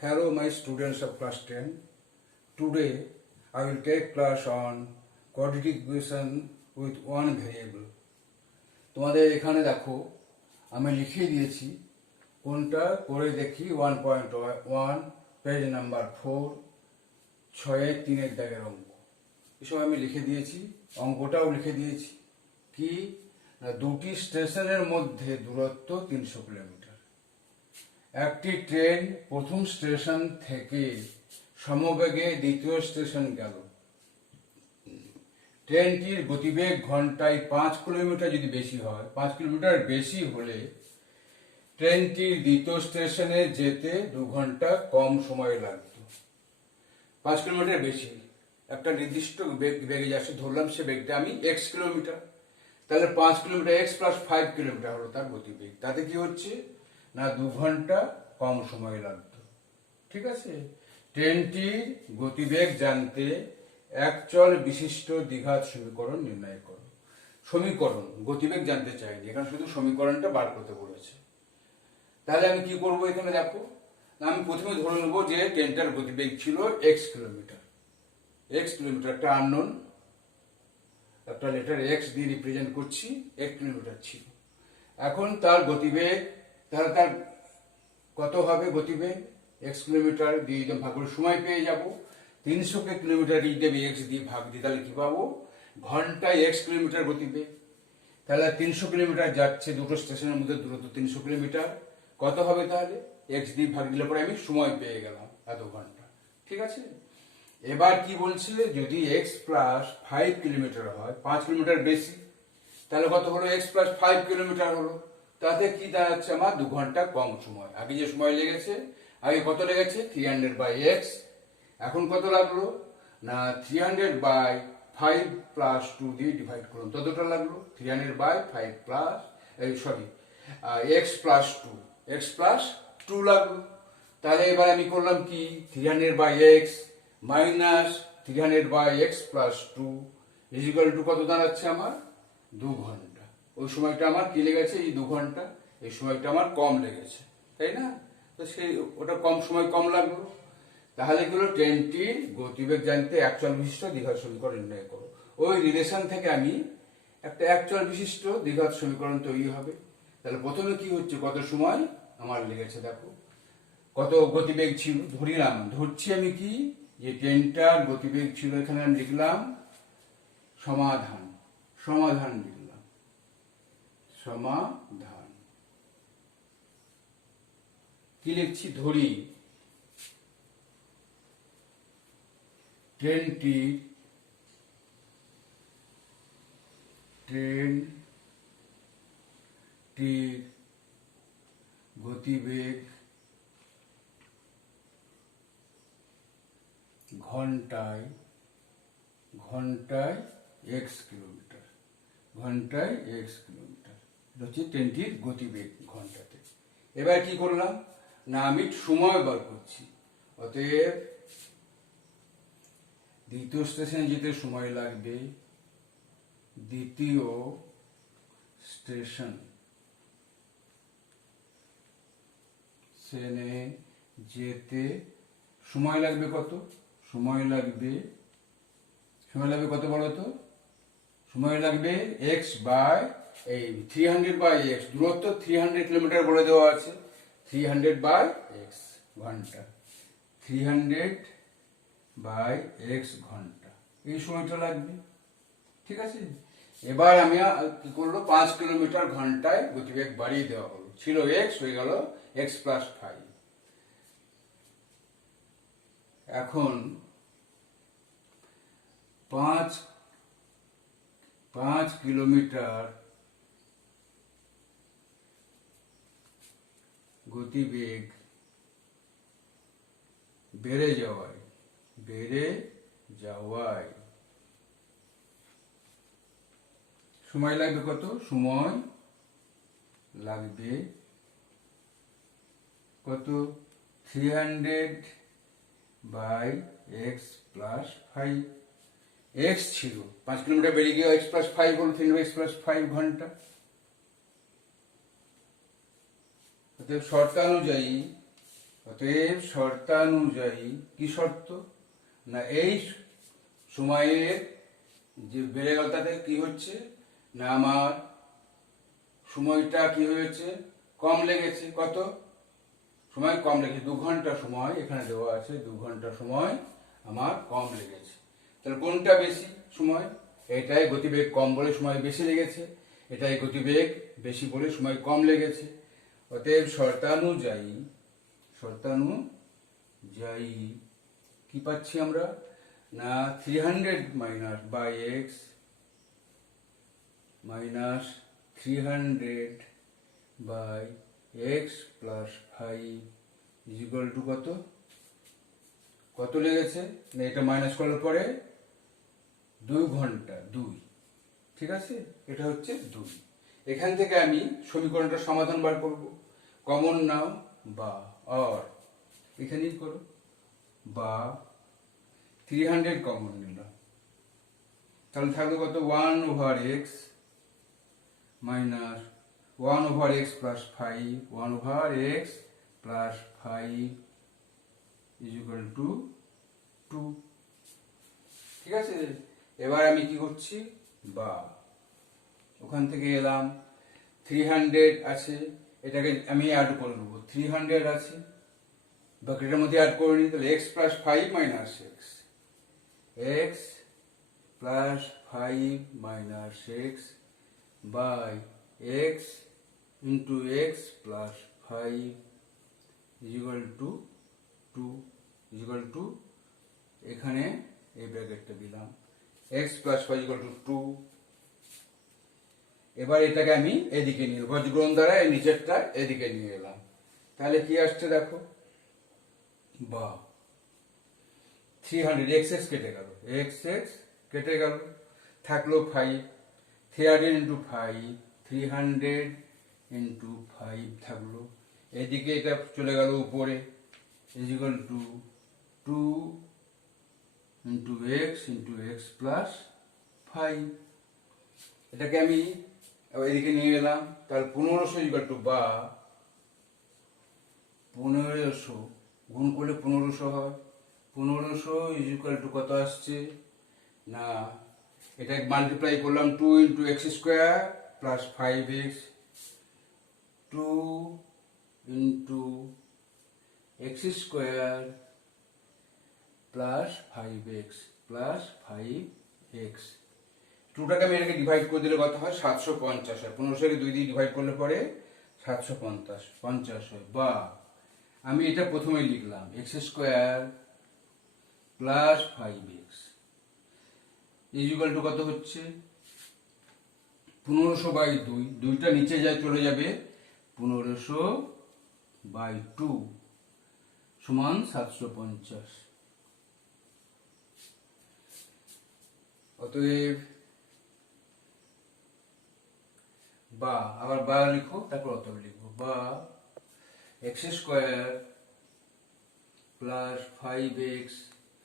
Hello, my students of class 10. Today, I will take class on quadratic equation with one variable. তোমাদের এখানে দেখো আমি লিখিয়ে দিয়েছি কোনটা করে দেখি 1.1 পেজ নাম্বার 4 6-3 দাগের অঙ্ক। এসব আমি লিখে দিয়েছি, অঙ্কটাও লিখে দিয়েছি। কি না, দুটি স্টেশনের মধ্যে দূরত্ব 300 কিলোমিটার। একটি ট্রেন প্রথম স্টেশন থেকে সমবেগে দ্বিতীয় স্টেশন গেল। ট্রেনটির গতিবেগ ঘন্টায় 5 কিলোমিটার যদি বেশি হয়, 5 কিলোমিটার বেশি হলে ট্রেনটির দ্বিতীয় স্টেশনে যেতে 2 ঘন্টা কম সময় লাগতো। 5 কিলোমিটার বেশি, একটা নির্দিষ্ট বেগে যাচ্ছে, ধরলাম সে বেগটা আমি x কিলোমিটার, তাহলে 5 কিলোমিটার x প্লাস 5 কিলোমিটার হলো তার গতিবেগ। তাতে কি হচ্ছে না, 2 ঘন্টা কম সময় লাগতো। ঠিক আছে, ট্রেনটির গতিবেগ জানতে একচল বিশিষ্ট দ্বিঘাত সমীকরণ নির্ণয় করো। সমীকরণ, গতিবেগ জানতে চাইনি, এখানে শুধু সমীকরণটা বার করতে বলেছে। তাহলে আমি কি করব, এখানে দেখো আমি প্রথমে ধরে নেবো যে ট্রেনটার গতিবেগ ছিল x কিলোমিটার। x কিলোমিটার একটা আননোন, একটা লেটার x দিয়ে রিপ্রেজেন্ট করছি, 1 কিলোমিটার ছিল। এখন তার গতিবেগ, তাহলে তার কত হবে গতিবেগ, x কিলোমিটার দিয়ে ভাগ করে সময় পেয়ে যাব। 300 কিলোমিটার যদি x দিয়ে ভাগ দিই তাহলে কি পাবো, ঘন্টায় x কিলোমিটার গতিবেগ। তাহলে 300 কিলোমিটার যাচ্ছে, দুটো স্টেশনের মধ্যে দূরত্ব 300 কিলোমিটার। কত হবে তাহলে, x দিয়ে ভাগ দিলে পরে আমি সময় পেয়ে গেলাম এত ঘন্টা। ঠিক আছে, এবার কি বলছে, যদি x প্লাস 5 কিলোমিটার হয়, 5 কিলোমিটার বেশি, তাহলে কত হলো, x প্লাস 5 কিলোমিটার হলো। তাতে কি দাঁড়াচ্ছে, আমার 2 ঘন্টা কম সময়। আগে যে সময় লেগেছে, আগে কত লেগেছে 300/x, এখন কত লাগলো না 300/5 প্লাস 2 দিয়ে ডিভাইড করুন, ততটা লাগলো 300/5 plus x plus 2, x plus 2 লাগলো। তাহলে এবার আমি করলাম কি, 300/x minus 300/x plus 2 is equal to কত দাঁড়াচ্ছে আমার, 2 ঘন্টা। ওই সময়টা আমার কি লেগেছে, এই 2 ঘন্টা, এই সময়টা আমার কম লেগেছে, তাই না? তো সেই ওটা কম সময় কম লাগলো। তাহলে কি হলো, ট্রেনটির গতিবেগ জানতে একচল বিশিষ্ট দ্বিঘাত সমীকরণ নির্ণয় করো। ওই রিলেশন থেকে আমি একটা একচল বিশিষ্ট দ্বিঘাত সমীকরণ তৈরি হবে। তাহলে প্রথমে কি হচ্ছে, কত সময় আমার লেগেছে, দেখো কত গতিবেগ ছিল, ধরছি আমি কি, যে ট্রেনটার গতিবেগ ছিল, এখানে আমি লিখলাম সমাধান লিখলাম, সমাধান কি লিখছি, ধরি ট্রেনটির গতিবেগ ঘন্টায় x কিলোমিটার, এটা হচ্ছে ট্রেনটির গতিবেগ ঘন্টাতে। এবার কি করলাম না, আমি সময় বার করছি, অতএব দ্বিতীয় স্টেশনে যেতে সময় লাগবে, দ্বিতীয় স্টেশনে যেতে সময় লাগবে কত, সময় লাগবে কত বলো তো, সময় লাগবে x বাই এই 300/x, দূরত্ব 300 কিলোমিটার বলে দেওয়া আছে, 300/x ঘন্টা, 300/x ঘন্টা, এই সময়টা লাগবে। ঠিক আছে, এবার আমি কি করলো, 5 কিলোমিটার ঘন্টায় গতিবেগ বাড়িয়ে দেওয়া হলো, ছিল x, হয়ে গেল x প্লাস 5। এখন 5 কিলোমিটার গতিবেগ বেড়ে যাওয়ায় সময় লাগবে কত, সময় লাগবে কত, 300/x প্লাস 5। x ছিল 5 কিলোমিটার বেড়ে গিয়ে x প্লাস 5 হলো, 300x প্লাস 5 ঘন্টা। অতএব শর্ত অনুযায়ী অতএব শর্তানুযায়ী কি শর্ত, না এই সময়ের যে বেড়ে গেল তাতে কি হচ্ছে, না আমার সময়টা কি হয়েছে, কম লেগেছে। কত সময় কম লেগেছে, 2 ঘন্টা সময় এখানে দেওয়া আছে, 2 ঘন্টা সময় আমার কম লেগেছে। তাহলে কোনটা বেশি সময়, এটাই গতিবেগ কম বলে সময় বেশি লেগেছে, এটাই গতিবেগ বেশি বলে সময় কম লেগেছে। অতএব শর্তানুযায়ী কি পাচ্ছি আমরা, না 300 minus by x minus 300 by x plus 5 is equal to কত লেগেছে, না এটা মাইনাস করার পরে 2 ঘন্টা 2, ঠিক আছে, এটা হচ্ছে 2। এখান থেকে আমি সমীকরণটা সমাধান বার করব। কমন নাও বা অর, এখানেই করো, বা 300 কমন নিলাম, তাহলে থাকবে কত, 1 over x minus 1 over x plus 5, 1 over x plus 5 is equal to 2, ঠিক আছে। এবার আমি কি করছি, বা ওখান থেকে এলাম, 300 আছে, এটাকে আমি অ্যাড করে নেবো, 300 আছে ব্র্যাকেটের মধ্যে অ্যাড করে নিই, তাহলে x plus 5 minus x plus 5 minus x by x into x plus 5 is equal to 2 is equal to, এখানে এই ব্র্যাকেটটা দিলাম, এক্স প্লাস 5 ইকুয়াল টু 2। এবার এটাকে আমি এদিকে নিয়ে বজ্রগ্রহণ দ্বারা এই নিচেরটা এদিকে নিয়ে এলাম, তাহলে কি আসছে দেখো, বা 300 এক্স এক্স কেটে গেল, এক্স এক্স কেটে গেল, থাকলো 5, 300 ইন্টু 5, 300 ইন্টু 5 থাকলো, এদিকে এটা চলে গেল উপরে, is equal to 2 into x plus 5। এটাকে আমি এদিকে নিয়ে এলাম, তাহলে 1500 ইকুয়াল টু, বা 1500 গুণ করলে 1500 হয়, 1500 ইজ ইকুয়াল টু কত আসছে, না এটা মাল্টিপ্লাই করলাম 2 into x square plus 5x, 2 into x square plus 5x plus 5x, 2টাকে আমি এটাকে ডিভাইড করে দিলে কত হয়, 750 হয়, 1500কে 2 দিয়ে ডিভাইড করলে পরে 750 হয়। বা আমি এটা প্রথমে লিখলাম x square plus 5x is equal to কত হচ্ছে, 1500 বাই 2, 2টা নিচে যায় চলে যাবে, 1500 বাই 2 সমান 750। অতএব বা, আবার বা লিখো, তারপর অতএব লিখবো, বা x square plus 5x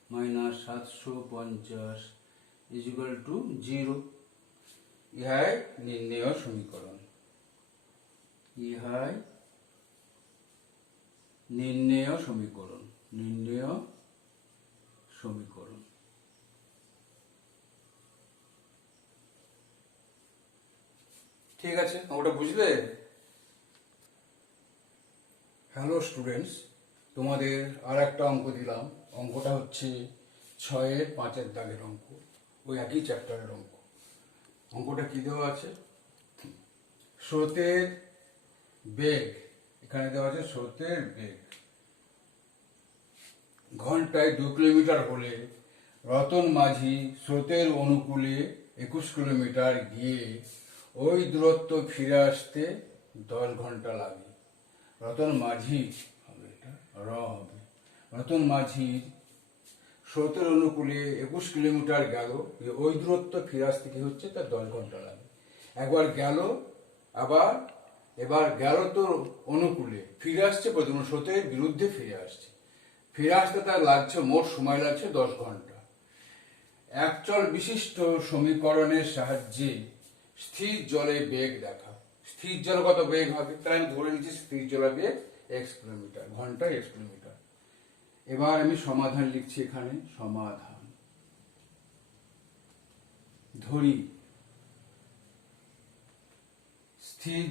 minus 750 is equal two 0। ইহাই নির্ণেয় সমীকরণ, ইহাই নির্ণেয় সমীকরণ, নির্ণেয় সমীকরণ। ঠিক আছে, ওটা বুঝলে? হ্যালো স্টুডেন্টস, তোমাদের আর একটা অঙ্ক দিলাম, অঙ্কটা হচ্ছে 6-এর 5-এর দাগের অঙ্ক, ওই একই চ্যাপ্টারের অঙ্ক। অঙ্কটা কি দেওয়া আছে, স্রোতের বেগ, এখানে দেওয়া আছে স্রোতের বেগ ঘন্টায় 2 কিলোমিটার হলে রতন মাঝি স্রোতের অনুকূলে 21 কিলোমিটার গিয়ে ওই দূরত্ব ফিরে আসতে 10 ঘন্টা লাগে। রতন মাঝি হবে, এটা র হবে, রতন মাঝির স্রোতের অনুকূলে 21 কিলোমিটার গেল, ওই দূরত্ব ফিরে আসতে কি হচ্ছে, তার 10 ঘন্টা লাগে। একবার গেল, আবার এবার গেল তো অনুকূলে, ফিরে আসছে প্রথম স্রোতের বিরুদ্ধে ফিরে আসছে, ফিরে আসতে তার লাগছে, মোট সময় লাগছে 10 ঘন্টা। একচল বিশিষ্ট সমীকরণের সাহায্যে স্থির জলে বেগ দেখা। স্থির জলে কত বেগ হবে, তাই আমি ধরে নিচ্ছি স্থির জলের বেগ এক্স কিলোমিটার, ঘন্টায় এক্স কিলোমিটার। এবার আমি সমাধান লিখছি এখানে, সমাধান। ধরি স্থির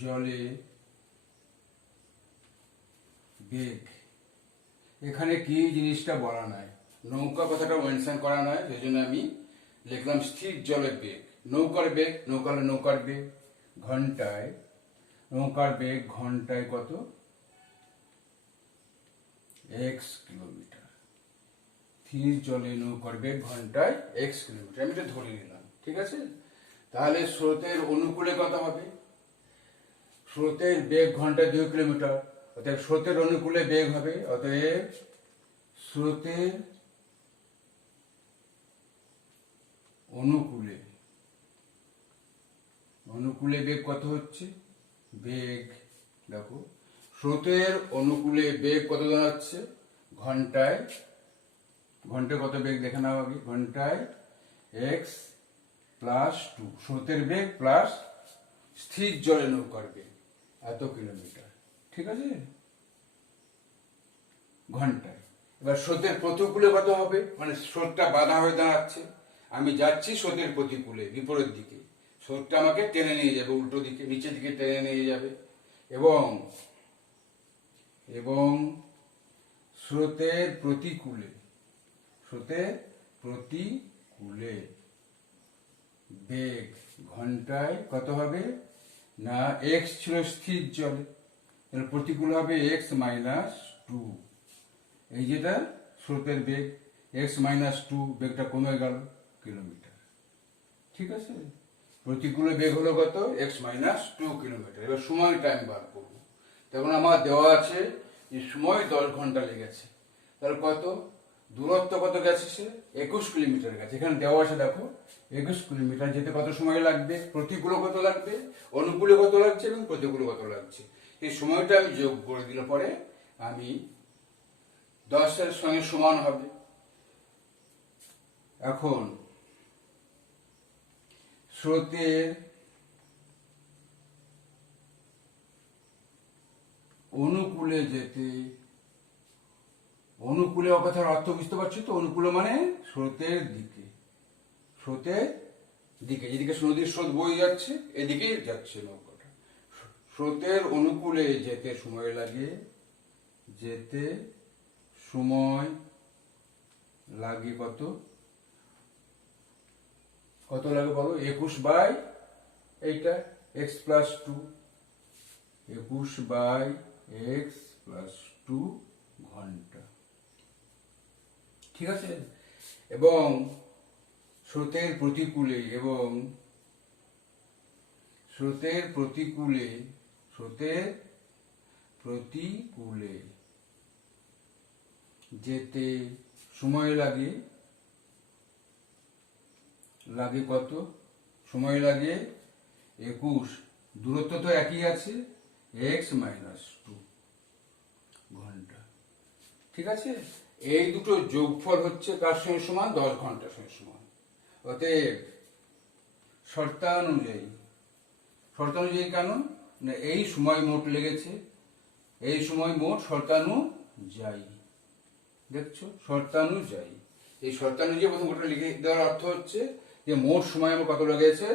জলে বেগ, এখানে কি জিনিসটা বলা নাই, নৌকা কথাটা মেনশন করা নাই, সেই জন্য আমি লিখলাম স্থির জলে বেগ। নৌকার বেগ, নৌকার বেগ ঘন্টায়, নৌকার বেগ ঘন্টায় কত, এক্স কিলোমিটার। স্থির জলে নৌকার বেগ ঘন্টায় এক্স কিলোমিটার, আমি এটা ধরে নিলাম। ঠিক আছে, তাহলে স্রোতের অনুকূলে কত হবে, স্রোতের বেগ ঘন্টায় 2 কিলোমিটার, অতএব স্রোতের অনুকূলে বেগ হবে, অতএব স্রোতের অনুকূলে বেগ কত হচ্ছে, বেগ দেখো স্রোতের অনুকূলে বেগ কত দাঁড়াচ্ছে, ঘন্টায় কত বেগ দেখে নাও আগে, ঘন্টায় এক্স প্লাস 2, স্রোতের বেগ প্লাস স্থির জলে নৌকার বেগ এত কিলোমিটার। ঠিক আছে, ঘন্টায়। এবার স্রোতের প্রতিকূলে কত হবে, মানে স্রোতটা বাধা হয়ে দাঁড়াচ্ছে, আমি যাচ্ছি স্রোতের প্রতিকূলে, বিপরীত দিকে, স্রোতটা আমাকে টেনে নিয়ে যাবে উল্টো দিকে, নিচের দিকে টেনে নিয়ে যাবে, এবং স্রোতের প্রতিকূলে বেগ ঘন্টায় কত হবে, না এক্স ছিল স্থির জলে, তাহলে প্রতিকূল হবে এক্স মাইনাস 2, এই যেটা স্রোতের বেগ এক্স মাইনাস 2, বেগটা কমে গেল কিলোমিটার। ঠিক আছে, প্রতিকূলে বেগ হলো কত, এক্স মাইনাস 2 কিলোমিটার। এবার সময়টা আমি বার করবো, তখন আমার দেওয়া আছে যে সময় 10 ঘন্টা লেগেছে, তাহলে কত দূরত্ব কত গেছে, সে 21 কিলোমিটার গেছে। এখানে দেওয়া আছে দেখো 21 কিলোমিটার যেতে কত সময় লাগবে, প্রতিকূলে কত লাগবে, অনুকূলে কত লাগছে এবং প্রতিকূলে কত লাগছে, এই সময়টা আমি যোগ করে দিলে পরে আমি 10-এর সঙ্গে সমান হবে। এখন স্রোতের অনুকূলে যেতে, অনুকূলে কথার অর্থ বুঝতে পারছো তো, অনুকূলে মানে স্রোতের দিকে, যেদিকে নদীর স্রোত বয়ে যাচ্ছে এদিকে যাচ্ছে নৌকাটা। স্রোতের অনুকূলে যেতে সময় লাগে, কত লাগে বলো, 21 বাই এইটা x plus 2, 21 by x plus 2 ঘন্টা। ঠিক আছে, এবং স্রোতের প্রতিকূলে যেতে সময় লাগে কত, সময় লাগে 21, দূরত্ব তো একই আছে, এক্স মাইনাস 2 ঘন্টা। ঠিক আছে, এই দুটো যোগফল হচ্ছে কার সঙ্গে সমান, 10 ঘন্টার সঙ্গে সমান। অতএব শর্তানুযায়ী কেন না, এই সময় মোট লেগেছে, এই সময় মোট শর্তানুযায়ী, দেখছো শর্তানুযায়ী, এই শর্তানুযায়ী প্রথম গোটা লিখে দেওয়ার অর্থ হচ্ছে যে মোট সময় আমার কত লেগেছে,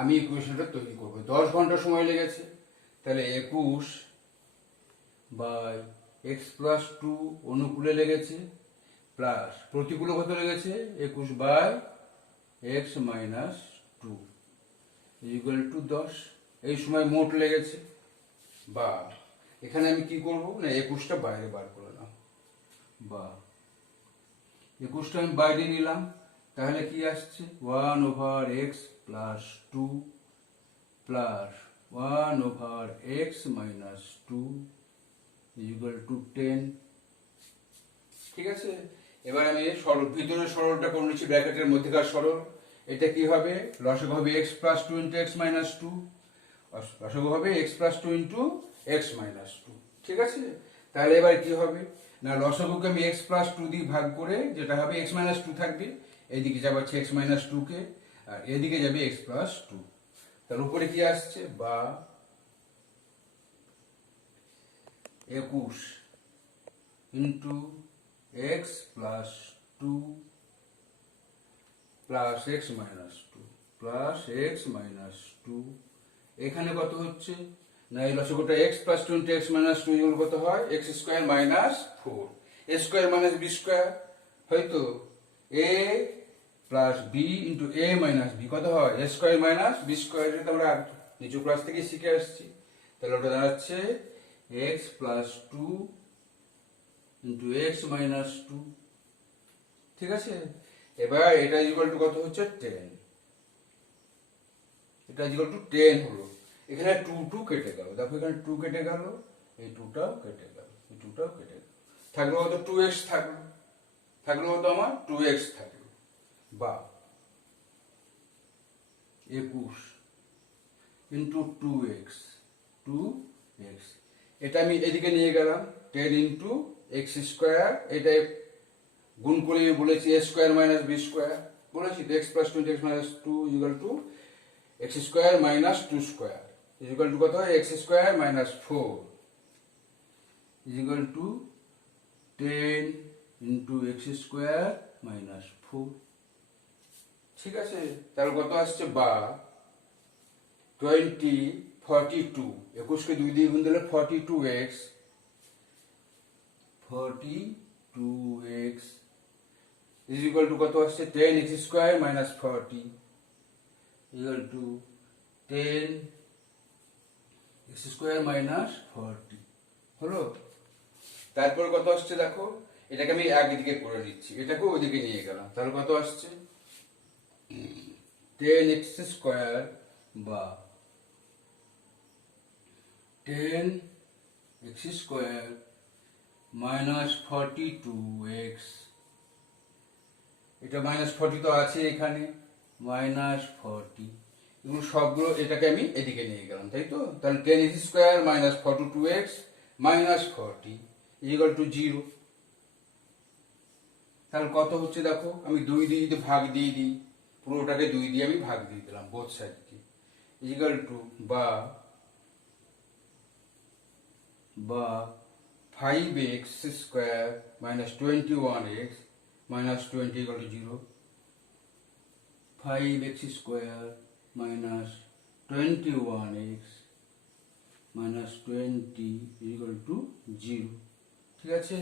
আমি ইকুয়েশনটা তৈরি করবো, 10 ঘন্টা সময় লেগেছে, তাহলে 21 বাই এক্স প্লাস 2 অনুকূলে লেগেছে, প্লাস প্রতিকূলে কত লেগেছে, 21 by x minus 2 equal to 10, এই সময় মোট লেগেছে। বা এখানে আমি কি করব না, 21টা বাইরে বার করে নাও, বা 21টা আমি বাইরে নিলাম, তাহলে কি আসছে 1 over x plus 2 plus 1 over x minus 2 equal to 10। ঠিক আছে, এবার আমি ভিতরের সরলটা করে নিচ্ছি, ব্র্যাকেটের মধ্যেকার সরল, এটা কি হবে, লসাগু হবে x plus 2 into x minus 2, লসাগু হবে x plus 2 into x minus 2। ঠিক আছে, তাহলে এবার কি হবে না, লসাগুকে আমি এক্স প্লাস 2 দিয়ে ভাগ করে যেটা হবে এক্স মাইনাস 2 থাকবে, এইদিকে যাবে হচ্ছে এক্স মাইনাস 2 কে, আর এদিকে যাবে এক্স প্লাস 2, তার উপরে কি আসছে, বা 21 into x plus 2 plus x minus 2 plus x minus 2, এখানে কত হচ্ছে না এই লসাগুটা x plus 2 into x minus 2 equal কত হয় x square minus 4, a square minus b square, হয়তো a plus b into a minus b কত হয় a square minus b square, এটা আমরা নিচু ক্লাস থেকে শিখে আসছি। তাহলে ওটা দাঁড়াচ্ছে x plus 2 into x minus 2, ঠিক আছে। এবার এটা ইকুয়াল টু কত হচ্ছে 10, এটা ইকুয়াল টু 10 হলো। এখানে 2 কেটে গেল, দেখো এখানে 2 কেটে গেল, এই 2টাও কেটে গেল, এই 2টাও কেটে গেল, থাকলো কত 2x থাকলো, থাকলো কত আমার 2x থাকলো, বা 21 ইন্টু 2x, এটা আমি এদিকে নিয়ে গেলাম 10 ইন্টু এক্স স্কোয়ার, এটা গুণ করে বলেছি এ স্কোয়ার মাইনাস বি স্কোয়ার বলেছি, x plus 20 x minus 2 equal two x square minus 2 square equal to কত হয় x square minus 4 equal to 10 into x square minus 4, ঠিক আছে। তাহলে কত আসছে বা 20 42, 21 কে 2 দিয়ে গুণ দিলে 42x ইজ ইকুয়াল টু কত আসছে 10x square minus 40 equal to 10x square minus 40 হলো। তারপর কত আসছে দেখো, এটাকে আমি একদিকে করে নিচ্ছি, এটাকেও ওইদিকে নিয়ে গেলাম, তাহলে কত আসছে 10x স্কোয়ার বা 10x স্কোয়ার মাইনাস 42x, এটা মাইনাস 40 তো আছে এখানে, মাইনাস 40, এগুলো সবগুলো এটাকে আমি এদিকে নিয়ে গেলাম, তাই তো। তাহলে 10x square minus 42x minus 40 equal to 0। তাহলে কত হচ্ছে দেখো, আমি 2 দিয়ে যদি ভাগ দিয়ে দিই, পুরোটাকে 2 দিয়ে আমি ভাগ দিয়ে দিলাম বোথ সাইডকে, ইকুয়াল টু বা 5x square minus 21x minus 20 equal to 0, 5x square minus 21x minus 20 equal to 0, ঠিক আছে।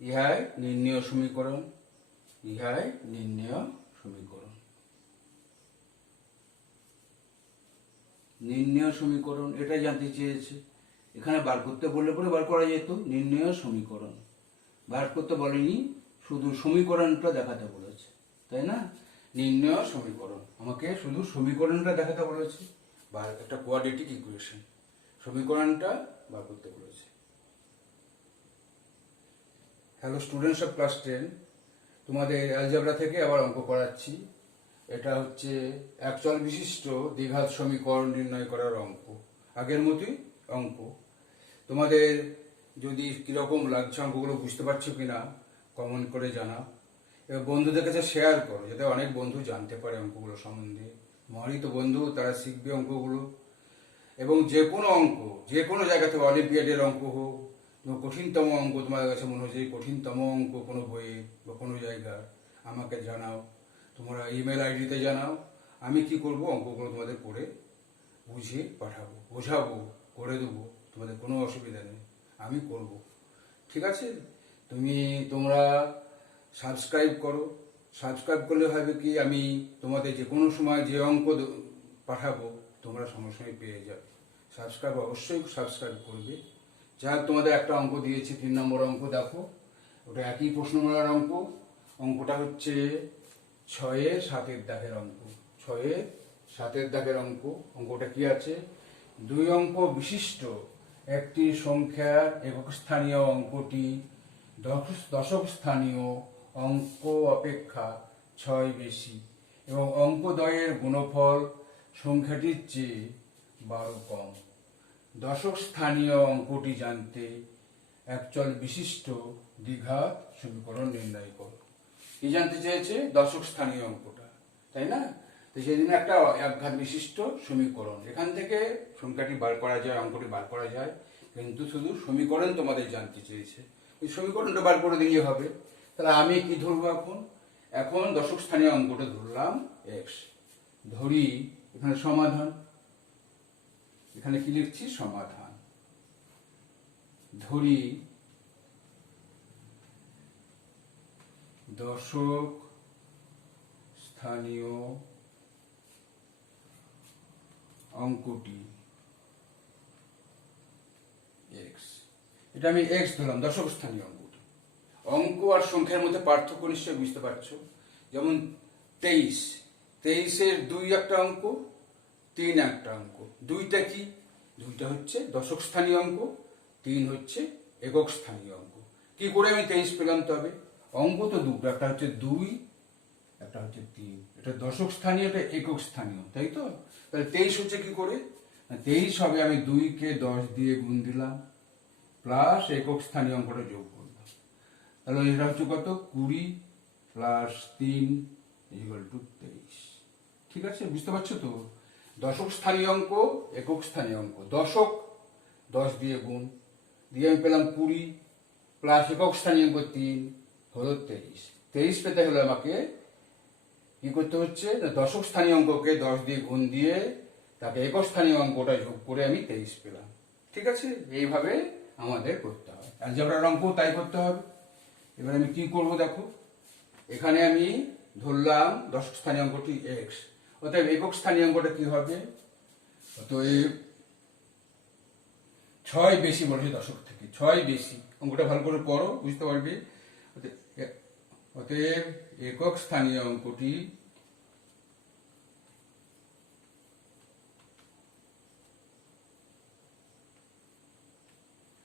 ইহাই নির্ণয় সমীকরণ, ইহাই নির্ণয় সমীকরণ, নির্ণয় সমীকরণ এটাই জানতে চেয়েছে। এখানে বার করতে বললে পরে বার করা যেত, নির্ণয় সমীকরণ বার করতে বলেনি, শুধু সমীকরণটা দেখাতে বলেছে, তাই না। নির্ণয় সমীকরণ, আমাকে শুধু সমীকরণটা দেখাতে বলেছে, বা একটা কোয়াড্রেটিক ইকুয়েশন সমীকরণটা বার করতে বলেছে। হ্যালো স্টুডেন্টস অফ ক্লাস 10, তোমাদের অ্যালজেব্রা থেকে আবার অঙ্ক করাচ্ছি। এটা হচ্ছে একচল বিশিষ্ট দ্বিঘাত সমীকরণ নির্ণয় করার অঙ্ক, আগের মতোই অঙ্ক। তোমাদের যদি কিরকম লাগছে অঙ্কগুলো বুঝতে পারছো কিনা কমেন্ট করে জানাও, এবার বন্ধুদের কাছে শেয়ার করো যাতে অনেক বন্ধু জানতে পারে অঙ্কগুলো সম্বন্ধে। আমারই তো বন্ধু, তারা শিখবে অঙ্কগুলো। এবং যে কোনো অঙ্ক, যে কোনো জায়গা থেকে, অলিম্পিয়াডের অঙ্ক হোক, কঠিনতম অঙ্ক তোমাদের কাছে মনে হচ্ছে কঠিনতম অঙ্ক কোনো বইয়ে বা কোনো জায়গার, আমাকে জানাও, তোমরা ইমেল আইডিতে জানাও। আমি কি করব, অঙ্কগুলো তোমাদের করে বুঝিয়ে পাঠাবো, বোঝাবো, করে দেবো, তোমাদের কোনো অসুবিধা নেই, আমি করব, ঠিক আছে। তোমরা সাবস্ক্রাইব করো, সাবস্ক্রাইব করলে হবে কি আমি তোমাদের যে কোনো সময় যে অঙ্ক পাঠাবো তোমরা সঙ্গে সঙ্গে পেয়ে যাবে। সাবস্ক্রাইব অবশ্যই সাবস্ক্রাইব করবে। যা তোমাদের একটা অঙ্ক দিয়েছি 3 নম্বর অঙ্ক, দেখো ওটা একই প্রশ্নমালার অঙ্ক। অঙ্কটা হচ্ছে 6-এর 7-এর দাগের অঙ্ক, 6-এর 7-এর দাগের অঙ্ক। অঙ্কটা কি আছে, 2 অঙ্ক বিশিষ্ট একটি সংখ্যার একক স্থানীয় অঙ্কটি দশক স্থানীয় অঙ্ক অপেক্ষা 6 বেশি এবং অঙ্ক দ্বয়ের গুণফল সংখ্যাটির চেয়ে 12 কম। দশক স্থানীয় অঙ্কটি জানতে একচল বিশিষ্ট দ্বিঘাত সমীকরণ নির্ণয় করো। কি জানতে চেয়েছে, দশক স্থানীয় অঙ্কটা, তাই না। তো তো সেই জন্য একটা একঘাত বিশিষ্ট সমীকরণ, এখান থেকে সংখ্যাটি বার করা যায়, অঙ্কটি বার করা যায়, কিন্তু শুধু সমীকরণ তোমাদের জানতে চেয়েছে, ওই সমীকরণটা বার করে দিলেই হবে। তাহলে আমি কি ধরবো এখন? এখন দশক স্থানীয় অঙ্কটা ধরলাম এক্স, ধরি এখানে সমাধান, এখানে কি লিখছি? সমাধান। ধরি দশক স্থানীয় অঙ্কটি এক্স, এটা আমি এক্স ধরলাম, দশক স্থানীয় অঙ্কটি। অঙ্ক আর সংখ্যার মধ্যে পার্থক্য নিশ্চয়ই বুঝতে পারছো। যেমন 23, 23-এর 2 একটা অঙ্ক, 3 একটা অঙ্ক। 2টা কি? 2টা হচ্ছে দশক স্থানীয় অঙ্ক, 3 হচ্ছে একক স্থানীয় অঙ্ক। কি করে আমি 23 পেলাম? তবে অঙ্ক তো দুটো, একটা হচ্ছে 2, একটা হচ্ছে 3। এটা দশক স্থানীয়, এটা একক স্থানীয়, তাই তো? তাহলে 23 হচ্ছে কি করে? 23 হবে, আমি 2-কে 10 দিয়ে গুণ দিলাম, প্লাস একক স্থানীয় অঙ্কটা যোগ করলাম। তাহলে এটা হচ্ছে কত? 20 প্লাস 3 ইকুয়াল টু 23। ঠিক আছে, বুঝতে পারছো তো? দশক স্থানীয় অঙ্ক, একক স্থানীয় অঙ্ক। দশক 10 দিয়ে গুণ দিয়ে আমি পেলাম 20, প্লাস একক স্থানীয় অঙ্ক 3 হলো 23। 23 পেতে হলে আমাকে কি করতে হচ্ছে? না, দশক স্থানীয় অঙ্ককে 10 দিয়ে গুণ দিয়ে তাকে একক স্থানীয় অঙ্কটা যোগ করে আমি 23 পেলাম। ঠিক আছে, এইভাবে আমাদের করতে হবে। অ্যালজেব্রার অঙ্ক তাই করতে হবে। এবার আমি কি করব দেখো, এখানে আমি ধরলাম দশক স্থানীয় অঙ্কটি এক্স, অতএব একক স্থানীয় অঙ্কটা কি হবে? অতএব 6 বেশি বলেছে দশক থেকে, 6 বেশি। অঙ্কটা ভালো করে পড়ো, বুঝতে পারবে। অতএব একক স্থানীয় অঙ্কটি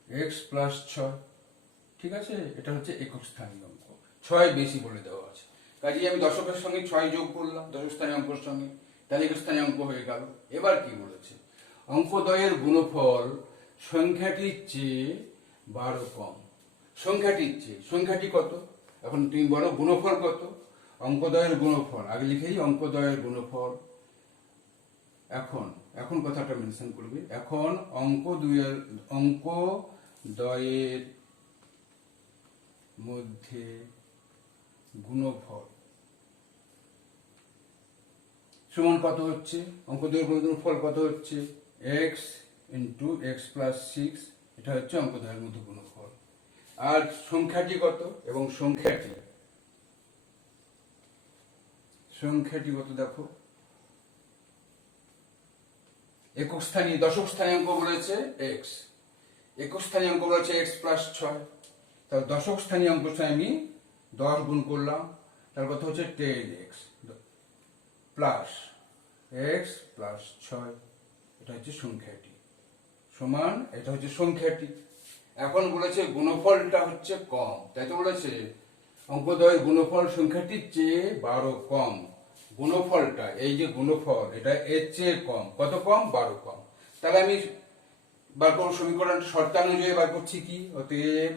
এক্স প্লাস 6। ঠিক আছে, এটা হচ্ছে একক স্থানীয় অঙ্ক, 6 বেশি বলে দেওয়া আছে। কাজেই আমি দশকের সঙ্গে 6 যোগ করলাম দশক স্থানীয় অঙ্কের সঙ্গে, তাহলে একক স্থানীয় অঙ্ক হয়ে গেল। এবার কি বলেছে? অঙ্কদ্বয়ের গুণফল সংখ্যাটির চেয়ে 12 কম। সংখ্যাটির চেয়ে, সংখ্যাটি কত? এখন তুমি বলো গুণফল কত? অঙ্কদ্বয়ের গুণফল আগে লিখেই, অঙ্কদ্বয়ের গুণফল। এখন এখন কথাটা মেনশন করবে। এখন অঙ্কদ্বয়ের মধ্যে গুণফল সমান কত হচ্ছে? অঙ্কদ্বয়ের গুণফল কত হচ্ছে? x ইন্টু এক্স প্লাস 6, এটা হচ্ছে অঙ্কদ্বয়ের মধ্যে গুণফল। আর সংখ্যাটি কত? এবং সংখ্যাটি কত দেখো, একক স্থানীয়, দশক স্থানীয় অঙ্ক বলেছে x, একক স্থানীয় অঙ্ক বলেছে x প্লাস 6। তাহলে দশক স্থানীয় অঙ্কের সঙ্গে আমি 10 গুণ করলাম, তার কথা হচ্ছে 10x প্লাস x প্লাস 6, এটা হচ্ছে সংখ্যাটি সমান, এটা হচ্ছে সংখ্যাটি। এখন বলেছে গুণফলটা হচ্ছে কম, তাই তো বলেছে অঙ্কদ্বয়ের গুণফল সংখ্যাটির চেয়ে 12 কম। গুণফলটা, এই যে গুণফল, এটা এর চেয়ে কম। কত কম? 12 কম। তাহলে আমি বার করব সমীকরণ শর্তানুযায়ী বার করছি কি? অতএব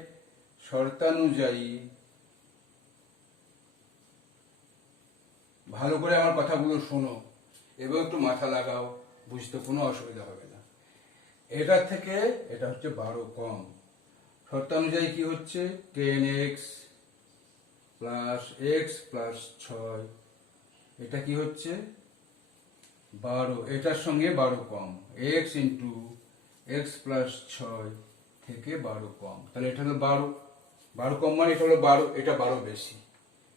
শর্তানুযায়ী, ভালো করে আমার কথাগুলো শোনো এবং একটু মাথা লাগাও, বুঝতে কোনো অসুবিধা হবে না। এটার থেকে এটা হচ্ছে 12 কম। শর্তানুযায়ী কি হচ্ছে? 10x প্লাস x প্লাস 6, এটা কি হচ্ছে? 12, এটার সঙ্গে 12 কম। x ইন্টু এক্স প্লাস 6 থেকে 12 কম, তাহলে এটা হলো 12। 12 কম মানে এটা হলো 12, এটা 12 বেশি।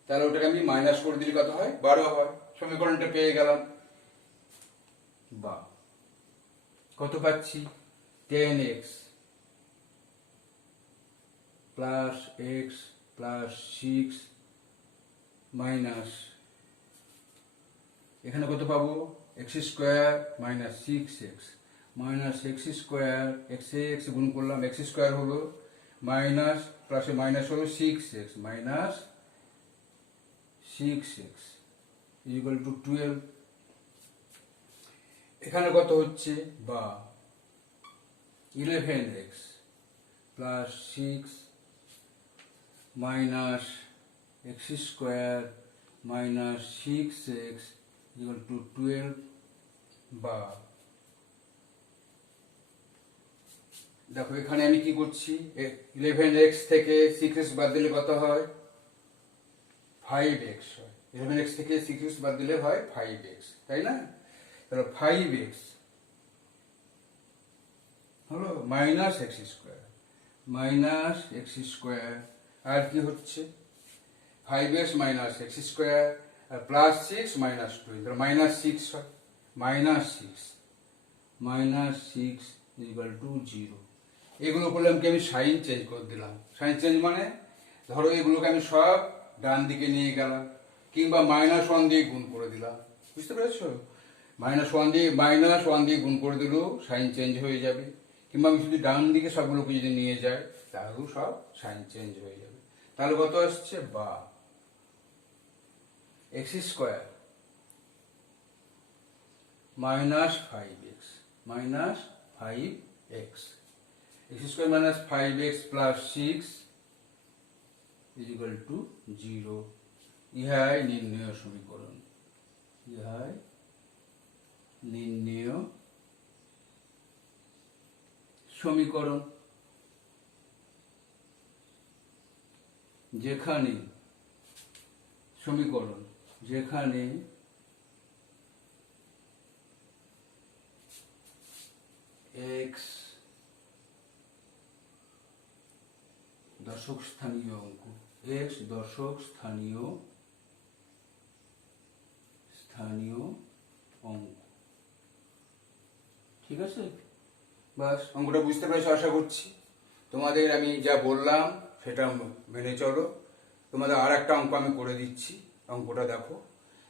তাহলে ওটাকে আমি মাইনাস করে দিলে কত হয়? 12 হয়। সমীকরণটা পেয়ে গেলাম। বা কত পাচ্ছি? 10x plus x plus 6 minus, এখানে কত পাবো? x square minus 6x minus x square, x গুণ করলাম, x স্কোয়ার হলো মাইনাস প্লাসে মাইনাস হলো 6x minus 6x equal to 12। এখানে কত হচ্ছে? বা 11x plus 6 minus x square minus 6x equal to 12 বা দেখো এখানে আমি কি করছি, 11x থেকে 6x বাদ দিলে কত হয়, 5x হয়। 11x থেকে 6x বাদ দিলে হয় 5x, তাই না? তাহলে 5x হলো minus x square, minus x square, আর কি হচ্ছে 5x মাইনাস এক্স স্কোয়ার আর প্লাস 6 মাইনাস 2, তাহলে মাইনাস 6 হয়, মাইনাস 6 ইকুয়াল টু 0। এগুলো করলাম কি, আমি সাইন চেঞ্জ করে দিলাম। সাইন চেঞ্জ মানে ধরো এগুলোকে আমি সব ডান দিকে নিয়ে গেলাম, কিংবা -1 দিয়ে গুণ করে দিলাম, বুঝতে পেরেছো? -1 দিয়ে গুণ করে দিলেও সাইন চেঞ্জ হয়ে যাবে, কিংবা আমি যদি ডান দিকে সবগুলোকে যদি নিয়ে যাই তাহলেও সব সাইন চেঞ্জ হয়ে যাবে। তাহলে কত আসছে, বা x square minus 5x minus 5x, x square minus 5x plus 6 is equal two 0। ইহাই নির্ণয় সমীকরণ, ইহাই নির্ণয় সমীকরণ, যেখানে সমীকরণ যেখানে x দশক স্থানীয় অঙ্ক, x দশক স্থানীয় অঙ্ক, ঠিক আছে? বাস, অঙ্কটা বুঝতে পেরেছো আশা করছি। তোমাদের আমি যা বললাম সেটা মেনে চলো। তোমাদের আর একটা অঙ্ক আমি করে দিচ্ছি, অঙ্কটা দেখো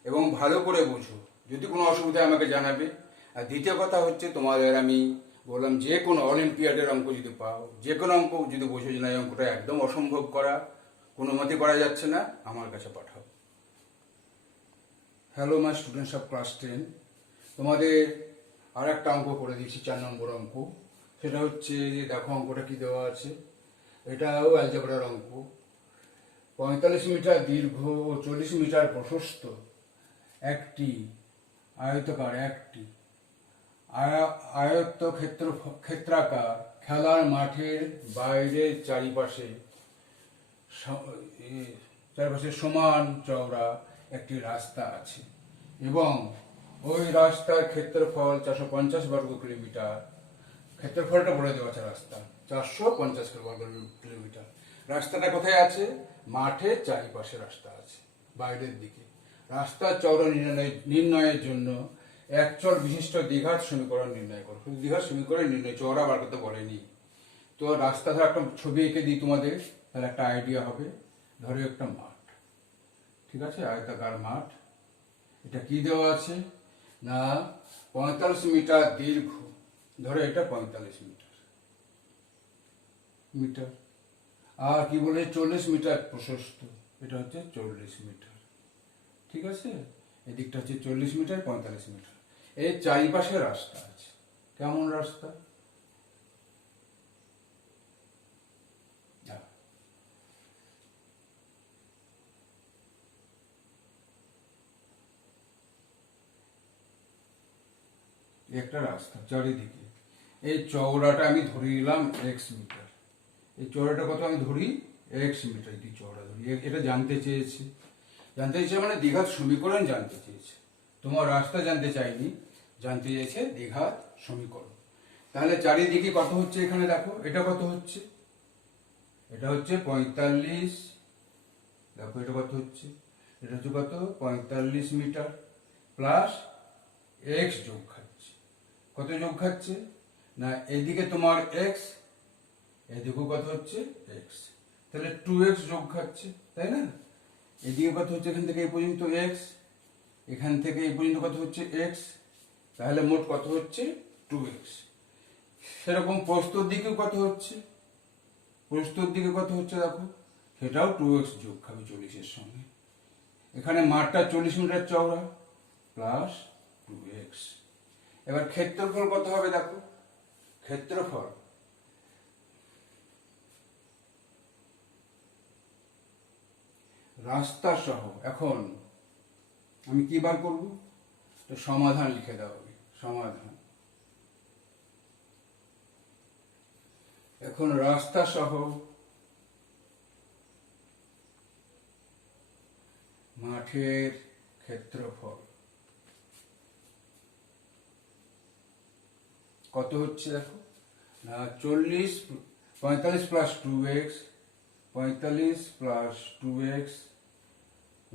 এবং ভালো করে বোঝো। যদি কোনো অসুবিধা আমাকে জানাবে। আর দ্বিতীয় কথা হচ্ছে, তোমাদের আমি বললাম যে কোনো অলিম্পিয়াডের অঙ্ক যদি পাও, যে কোনো অঙ্ক যদি বোঝো যে না এই অঙ্কটা একদম অসম্ভব করা, কোনো মতে করা যাচ্ছে না, আমার কাছে পাঠাও। Hello my students of class 10, তোমাদের আর একটা অঙ্ক করে দিচ্ছি, 4 নম্বর অঙ্ক। সেটা হচ্ছে যে দেখো অঙ্কটা কি দেওয়া আছে, এটাও অ্যালজেব্রার অঙ্ক। 45 মিটার দীর্ঘ ও 40 মিটার প্রশস্ত একটি আয়তাকার ক্ষেত্রাকার খেলার মাঠের বাইরের চারিপাশে সমান চওড়া একটি রাস্তা আছে এবং ওই রাস্তার ক্ষেত্রফল 450 বর্গ কিলোমিটার। ক্ষেত্রফলটা বলে দেওয়া আছে, রাস্তা 450 বর্গ কিলোমিটার। রাস্তাটা কোথায় আছে, মাঠের চারিপাশে রাস্তা আছে, বাইরের দিকে। রাস্তার চওড়া নির্ণয়ের জন্য একচল বিশিষ্ট দ্বিঘাত সমীকরণ নির্ণয় করো। শুধু দ্বিঘাত সমীকরণ নির্ণয়, চওড়া বার করতে বলেনি। তো রাস্তা ধর একটা ছবি এঁকে দিই তোমাদের, তাহলে একটা আইডিয়া হবে। ধরো একটা মাঠ, ঠিক আছে, আয়তাকার মাঠ। এটা কি দেওয়া আছে না 45 মিটার দীর্ঘ, ধরো এটা 45 মিটার, আর কি বলে 40 মিটার প্রশস্ত, এটা হচ্ছে 40 মিটার, ঠিক আছে। এদিকটা হচ্ছে 40 মিটার, 45 মিটার। এর চারিপাশে রাস্তা আছে। কেমন রাস্তা, একটা রাস্তা চারিদিকে। এই চওড়াটা আমি ধরে নিলাম x মিটার। এই চওড়াটা কত আমি ধরি, x মিটার যদি চওড়া ধরি। এটা জানতে চেয়েছে মানে দ্বিঘাত সমীকরণ জানতে চেয়েছে, তোমার রাস্তা জানতে চাইনি, জানতে চেয়েছে দ্বিঘাত সমীকরণ। তাহলে চারিদিকে কত হচ্ছে, এখানে দেখো এটা কত হচ্ছে, এটা হচ্ছে 45। দেখো এটা কত হচ্ছে, এটা হচ্ছে কত 45 মিটার প্লাস x যোগ খাচ্ছে। কত যোগ খাচ্ছে না, এদিকে তোমার x, এদিকেও কত হচ্ছে x, তাহলে 2x যোগ খাচ্ছে, তাই না? এদিকে কত হচ্ছে, এখান থেকে এই পর্যন্ত x, এখান থেকে এই পর্যন্ত কত হচ্ছে x, তাহলে মোট কত হচ্ছে 2x। সেরকম প্রস্তর দিকেও কত হচ্ছে, দেখো সেটাও 2x যোগ খাবে 40-এর সঙ্গে। এখানে মাঠটা 40 মিটার চওড়া প্লাস 2x। এবার ক্ষেত্রফল কত হবে, দেখো ক্ষেত্রফল রাস্তা সহ। এখন আমি কি বার করব, তো সমাধান লিখে দেওয়া হবে, সমাধান। এখন রাস্তা সহ মাঠের ক্ষেত্রফল কত হচ্ছে দেখো না, 45 plus 2x, 45 plus 2x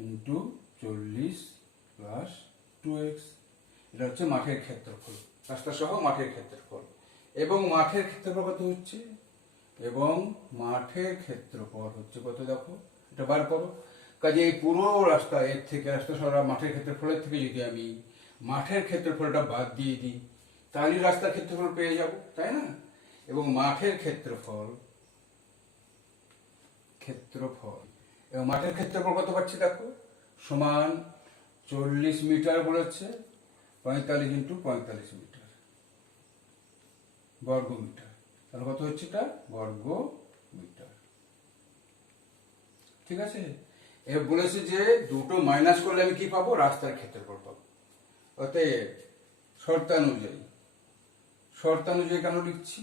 into 40 plus 2x, এটা হচ্ছে মাঠের ক্ষেত্রফল, রাস্তা সহ মাঠের ক্ষেত্রফল। এবং মাঠের ক্ষেত্রফল কত হচ্ছে, এবং মাঠের ক্ষেত্রফল হচ্ছে কত দেখো, এটা বার করো। কাজে এই পুরো রাস্তা, এর থেকে রাস্তা সহ মাঠের ক্ষেত্রফলের থেকে যদি আমি মাঠের ক্ষেত্রফলটা বাদ দিয়ে দিই, তাহলে রাস্তার ক্ষেত্রফল পেয়ে যাব, তাই না? এবং মাঠের ক্ষেত্রফল, এবং মাঠের ক্ষেত্রফল কত পাচ্ছি দেখো, সমান 40 মিটার বলেছে, 45 ইন্টু 45 মিটার, বর্গ মিটার। তাহলে কত হচ্ছে এটা, বর্গ মিটার। ঠিক আছে, এবার বলেছে যে দুটো মাইনাস করলে আমি কি পাবো, রাস্তার ক্ষেত্রফল পাবো। অতএব শর্তানুযায়ী কেন লিখছি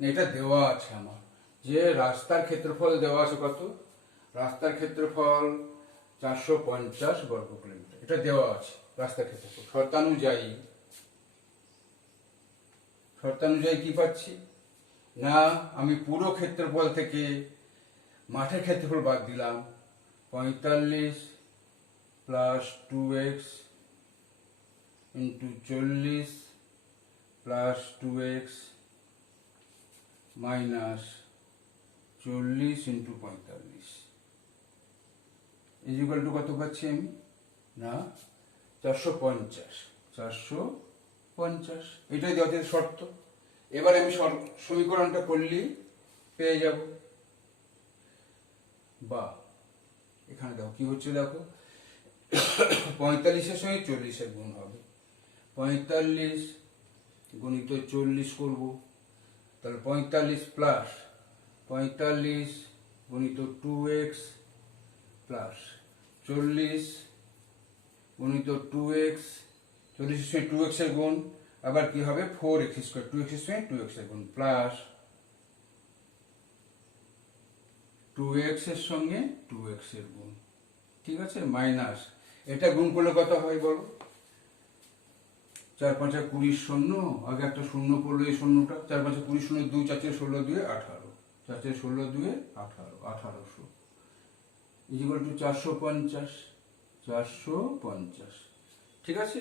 না, এটা দেওয়া আছে আমার, যে রাস্তার ক্ষেত্রফল দেওয়া আছে কত, রাস্তার ক্ষেত্রফল 450 বর্গ কিলোমিটার, এটা দেওয়া আছে রাস্তার ক্ষেত্রফল। শর্তানুযায়ী কি পাচ্ছি না, আমি পুরো ক্ষেত্রফল থেকে মাঠের ক্ষেত্রফল বাদ দিলাম, 45 plus 2x into 40 plus 2x minus 40 into 45 is equal to কত পাচ্ছি আমি না, 450। এটাই দেওয়া শর্ত। এবার আমি সমীকরণটা করলেই পেয়ে যাব। বা এখানে দেখো কি হচ্ছে, দেখো 45-এর সঙ্গে 40-এর গুণ হবে, 45 গুণিত 40 করব, তাহলে 45 প্লাস 45 গুণিত 2x প্লাস 40 গুণিত 2x, 40-এর সঙ্গে 2x এর গুণ, আবার কি হবে 4x স্কয়ার, 2x এর সঙ্গে 2x এর গুণ, প্লাস 2x এর সঙ্গে 2x এর গুণ, ঠিক আছে, মাইনাস এটা গুণ করলে কত হয় বলো, 4 5 20 শূন্য, আগে একটা শূন্য পড়লো এই শূন্যটা, 4 5 20 শূন্য 2, 4 4 16 2 18, 4 4 16 2 18, 1800 ইকুয়াল টু 450। ঠিক আছে,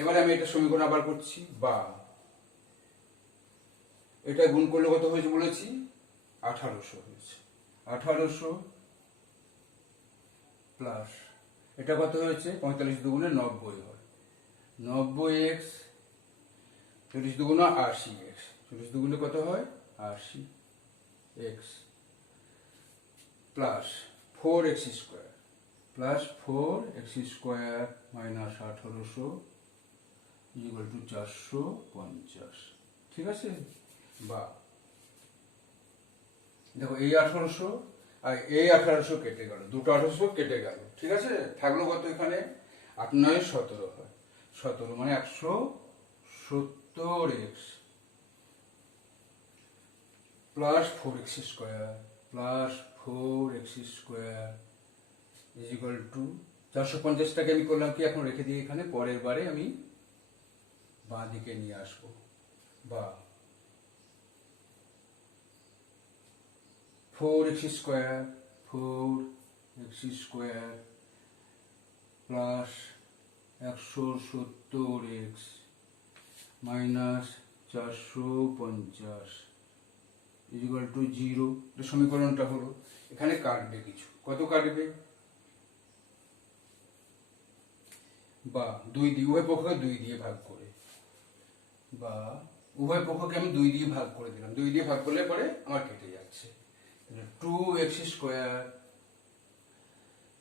এবারে আমি এটা সমীকরণ আবার করছি, বা এটা গুণ করলে কত হয়েছে বলেছি, 1800 হয়েছে, 1800 প্লাস এটা কত হয়েছে, 45 দুগুণে 90 হয়, 90x, 40 দুগুণে 80x, 40 দুগুণে কত হয় 80x, plus 4x square, plus 4x square minus 1800 equal to 450। ঠিক আছে, বা দেখো এই 1800 আর এই 1800 কেটে গেল, দুটো 1800 কেটে গেল, ঠিক আছে, থাকলো কত এখানে 8 9 17 হয়, 17 মানে 170x plus 4x square plus 4x square is equal to 450টাকে আমি করলাম কি, এখন রেখে দিই এখানে, পরের বারে আমি বাঁ দিকে নিয়ে আসবো, বা 4x square plus 170x minus 450 equal to 0। সমীকরণটা হলো, এখানে কাটবে কিছু, কত কাটবে, বা 2 দিয়ে, উভয় পক্ষকে 2 দিয়ে ভাগ করে, বা উভয় পক্ষকে আমি 2 দিয়ে ভাগ করে দিলাম, 2 দিয়ে ভাগ করলে পরে আমার কেটে যাচ্ছে, 2x square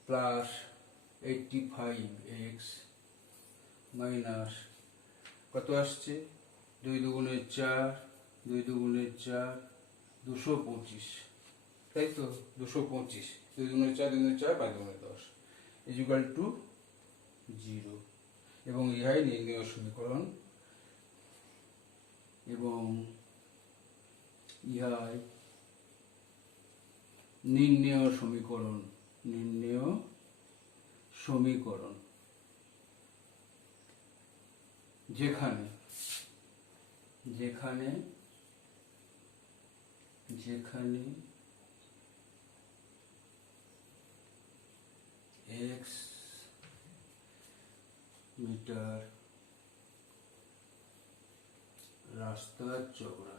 plus 85x minus কত আসছে, 2 দুগুণে 4, 2 দুগুণে 4, 225, তাই তো, 225, 2 দুগুণে 4, 2 দুগুণে 4, 5 দুগুণে 10 ইজ ইকুয়াল টু 0। এবং ইহাই নির্ণয় সমীকরণ, এবং ইহাই নির্ণয় সমীকরণ, নির্ণয় সমীকরণ, যেখানে যেখানে যেখানে x মিটার রাস্তার চওড়া,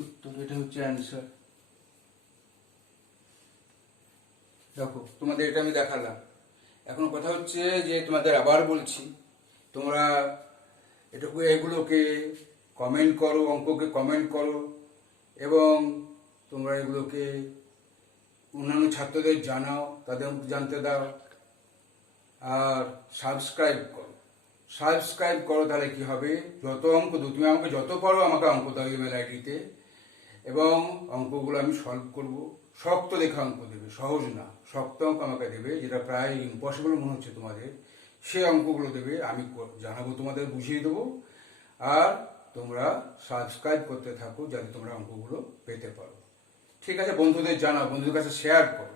উত্তর, এটা হচ্ছে অ্যান্সার। দেখো তোমাদের এটা আমি দেখালাম। এখন কথা হচ্ছে যে তোমাদের আবার বলছি, তোমরা এগুলোকে কমেন্ট করো, অঙ্ককে কমেন্ট করো, এবং তোমরা এগুলোকে অন্যান্য ছাত্রদের জানাও, তাদের জানতে দাও, আর সাবস্ক্রাইব করো। সাবস্ক্রাইব করো, তাহলে কি হবে, যত অঙ্ক দাও, তুমি আমাকে যত পারো আমাকে অঙ্ক দাও ইমেল আইডিতে, এবং অঙ্কগুলো আমি সলভ করব। শক্ত দেখে অঙ্ক দেবে, সহজ না, শক্ত অঙ্ক আমাকে দেবে, যেটা প্রায় ইম্পসিবল মনে হচ্ছে তোমাদের, সে অঙ্কগুলো দেবে, আমি জানাবো, তোমাদের বুঝিয়ে দেবো। আর তোমরা সাবস্ক্রাইব করতে থাকো যাতে তোমরা অঙ্কগুলো পেতে পারো। ঠিক আছে, বন্ধুদের জানাও, বন্ধুদের কাছে শেয়ার করো।